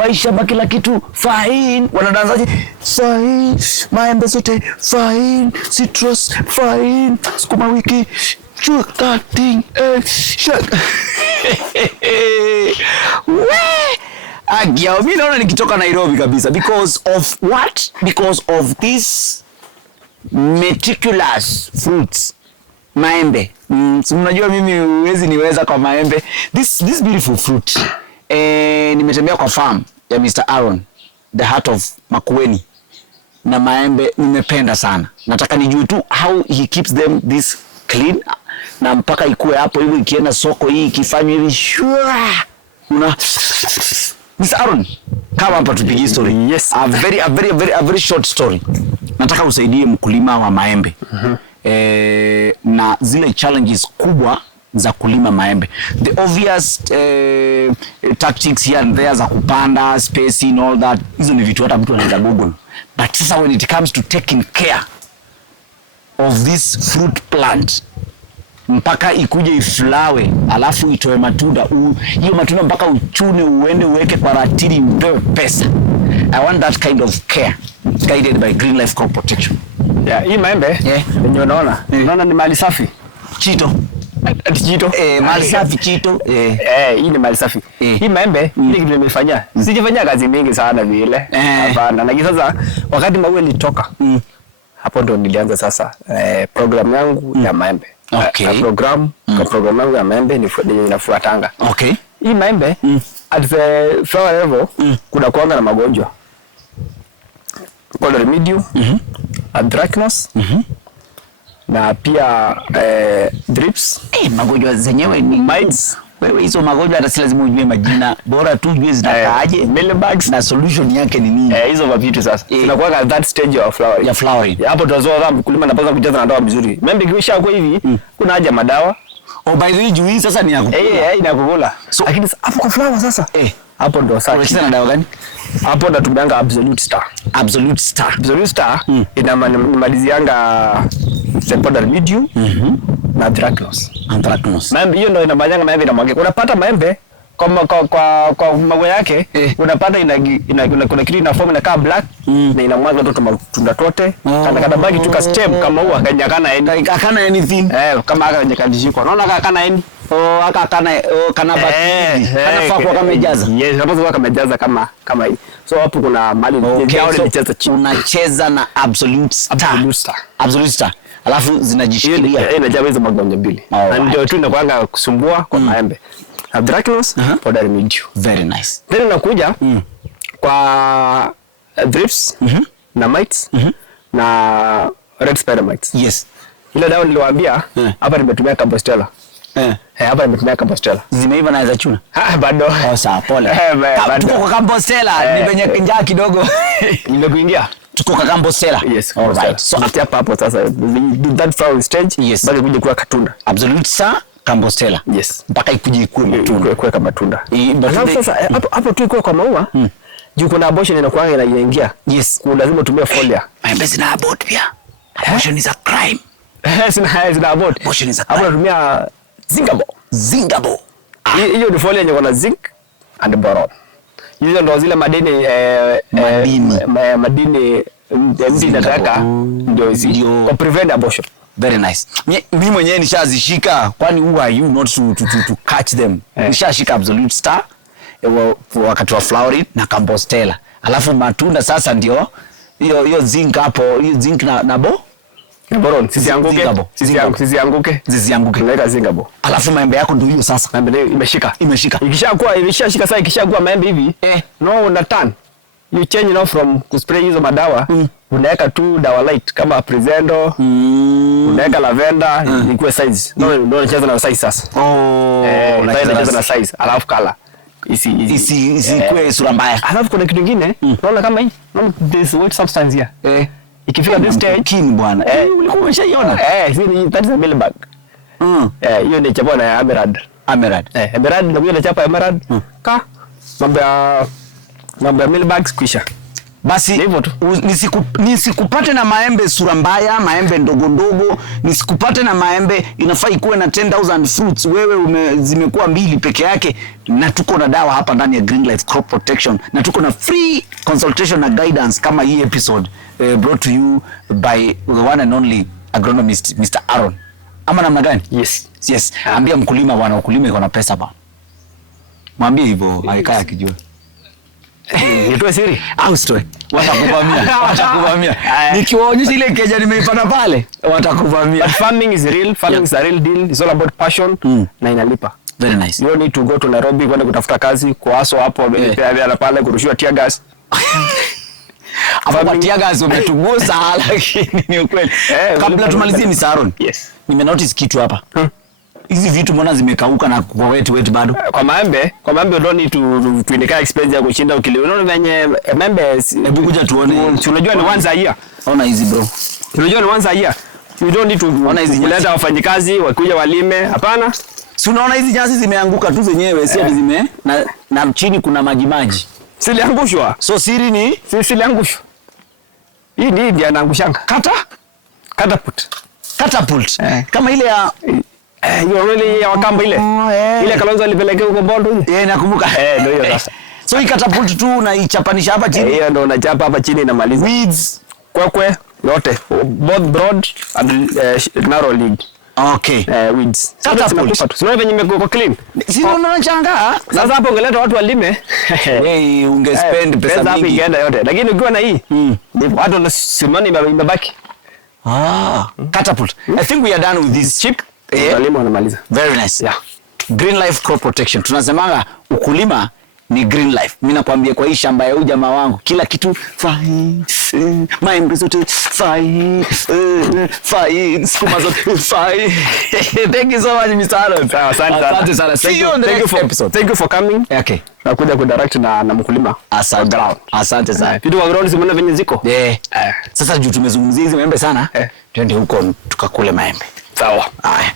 kwa hii shamba kila kitu fine. Wanadanzaje? Fine. Maembe zote fine. Citrus fine. Sukuma wiki sugar thing. Agia, mimi naona nikitoka Nairobi kabisa because of what? Because of this meticulous fruits. Maembe. Unajua mimi huwezi niweza kwa maembe. This beautiful fruit. Nimetembea kwa farm ya Mr. Aaron, the heart of Makueni. Na maembe nimependa sana. Nataka nijue tu how he keeps them this clean na mpaka ikue hapo hivyo ikienda soko hii ikifanywa hivi shua. Mr. Aaron, kama hapa tupigie story. Yes. A very short story. Nataka usaidie mkulima wa maembe. Na zile challenges kubwa za kulima maembe. The obvious tactics here and there za kupanda, spacing, all that. Hizo ni vitu hata mtu anaweza Google. But sasa when it comes to taking care of this fruit plant, mpaka ikuje iflawe, alafu itoe matunda, hiyo matunda mpaka uchune uende uweke kwa ratili mpewe pesa. I want that kind of care guided by Green Life Crop Protection. Yeah, hii maembe yenye unaona, unaona ni mali safi. Chito. Chito. Mali safi chito. Hii ni mali safi. Hii maembe ile kitu nimefanya. Sijafanya kazi mingi sana vile. Hapana. Na sasa wakati maua ilitoka, hapo ndo nilianza sasa program yangu ya maembe. Okay. Program yangu ya maembe ni inafuatanga. Okay. Hii maembe at the flower level kuna kuanga na magonjwa. Called mildew, anthracnose, na pia drips. Magonjwa zenyewe ni mites. Wewe hizo magonjwa hata si lazima ujue majina, bora tu ujue zinakaaje, mealybugs na solution yake ni nini. Hizo mavitu sasa. Tunakuwa at that stage of flowering. Ya flowering. Hapo tunazoa mkulima anapaswa kujaza na dawa vizuri. Maembe kisha kwa hivi, kuna haja madawa. By the way, juu sasa ni ya kukula. Inakukula. So, lakini hapo kwa flower sasa. Hapo ndo sasa. Unacheza na dawa gani? Hapo ndo tumeanga Absolute Star. Absolute Star. Absolute Star inamalizianga powdery mildew na anthracnose. Maembe hiyo ndo inamalizanga maembe inamwagika. Unapata maembe kwa mawe yake unapata kuna kitu ina form inakaa black na inamwaga tu matunda tote kana bagi tu ka stem kama huwa hakana anything kama aka nyakandishiko unaona kana any kana baki kana fako kama ijaza hapo kama ijaza kama hii. So hapo kuna mali nicheza chini unacheza na Absolute Star alafu zinajishikilia inajaa hizo magonjwa mbili na ndio tu inakuanga kusumbua kwa maembe. Anthracnose, powdery mildew. Very nice. Then nakuja kwa drips na mites na red spider mites. Yes. Ile dawa niliwaambia hapa nimetumia Compostela. Hapa nimetumia Compostela. Zimeiva na za chuna? Bado. Sawa, pole. Tuko kwa Compostela, ni penye njaa kidogo. Nimekuingia. Tuko kwa Compostela. Yes. All right. So after hapo sasa that flowering stage bado kuja kuwa katunda. Absolute Star Compostela. Yes. Mpaka ikuje ikue matunda. Ikue kama matunda. Sasa hapo tu iko kwa maua. Juu kuna abortion inakuwa inaingia. Yes. Kuna lazima utumie folia. Maembe zina abort pia. Abortion is a crime. Zina abort. Abortion is a crime. Hapo natumia Zingabo. Hiyo ni folia yenye kuna zinc and boron. Hizo ndo zile madini nataka ndio prevent abortion. Very nice. Mimi mwenyewe nishazishika, kwani who are you not to catch them? Nishashika Absolute Star wakati wa flowering na Compostela. Alafu matunda sasa ndio hiyo zinc hapo, hiyo zinc na boron zisianguke. Naweka Zingabo. Alafu maembe yako ndio hiyo sasa. Maembe imeshika. Ikishashika sasa ikishakuwa maembe hivi, no una turn. You change now from kuspray hizo madawa, unaweka tu dawa light kama Presendo, unaweka lavender, ikuwe size. Ndio unacheza na size sasa. Unacheza na size, alafu color. Isikuwe sura mbaya. Alafu kuna kitu kingine, unaona kama hii, this white substance here. Ikifika this stage king bwana. Ulikuwa umeshaiona? That is a mealbug. Hiyo ni chapa na emerald. Emerald ndio ile chapa emerald. Mambo ya mealbugs kwisha. Basi hivyo tu. Nisikupate na maembe sura mbaya, maembe ndogo ndogo, nisikupate na maembe inafaa ikuwe na 10,000 fruits, wewe zimekuwa 2 peke yake. Na tuko na dawa hapa ndani ya Green Life Crop Protection, na tuko na free consultation na guidance kama hii episode brought to you by the one and only agronomist Mr. Aaron. Ama namna gani? Yes. Ambia mkulima bwana, ukulima iko na pesa bwana. Mwambie hivyo aikaa akijua. Nitoe siri au story, watakuvamia. Nikiwaonyesha ile keja nimeipata pale, watakuvamia. Farming is real, farming is a real deal. It's all about passion na inalipa. Very nice. You don't need to go to Nairobi kwenda kutafuta kazi, kuaso hapo pale kurushiwa tear gas. Hapo tear gas umetugusa, lakini ni ukweli. Kabla tumalizie Mr. Aaron. Yes. Nime-notice kitu hapa. Hizi vitu mbona zimekauka na kwa wet bado? Kwa maembe don't need to indicate expense ya kushinda ukilima. Unaona venye maembe, hebu kuja tuone. Unajua ni once a year. Ona hizi bro. Unajua ni once a year. You don't need to ona hizi kuleta wafanyikazi wakuja walime. Hapana. Si unaona hizi nyasi zimeanguka tu zenyewe, si zime na chini kuna maji. Siliangushwa. So siri ni siliangushwa. Hii ndio anaangushanga. Catapult. Kama ile ya hiyo ile ya Wakamba ile. Ile Kalonzo alipelekea huko Bondo. Nakumbuka. Ndio hiyo sasa. So hii catapult tu unaichapanisha hapa chini. Hiyo ndio unachapa hapa chini inamaliza. Weeds, kwekwe yote. Both broad and narrow league. Okay. Weeds. Catapult. Sio venye imekuwa clean. Si unachanga. Sasa hapo ungeleta watu walime. Ungespend pesa mingi. Ingeenda yote. Lakini ukiwa na hii, watu wanasimama imebaki. Catapult. I think we are done with this chip. Walimu wanamaliza. Very nice. Yeah. Green Life Crop Protection. Tunasemanga ukulima ni green life. Mimi nakwambia kwa hii shamba ya jamaa wangu kila kitu fine. Maembe zote fine. Fine. Sukuma zote fine. Thank you so much Mr. Aaron. Asante sana. Thank you for coming. Okay. Nakuja kudirect na mkulima. Asante sana. Vitu wa ground simuona venye ziko. Sasa juu tumezungumzia hizi maembe sana. Twende huko tukakule maembe. Sawa. Haya.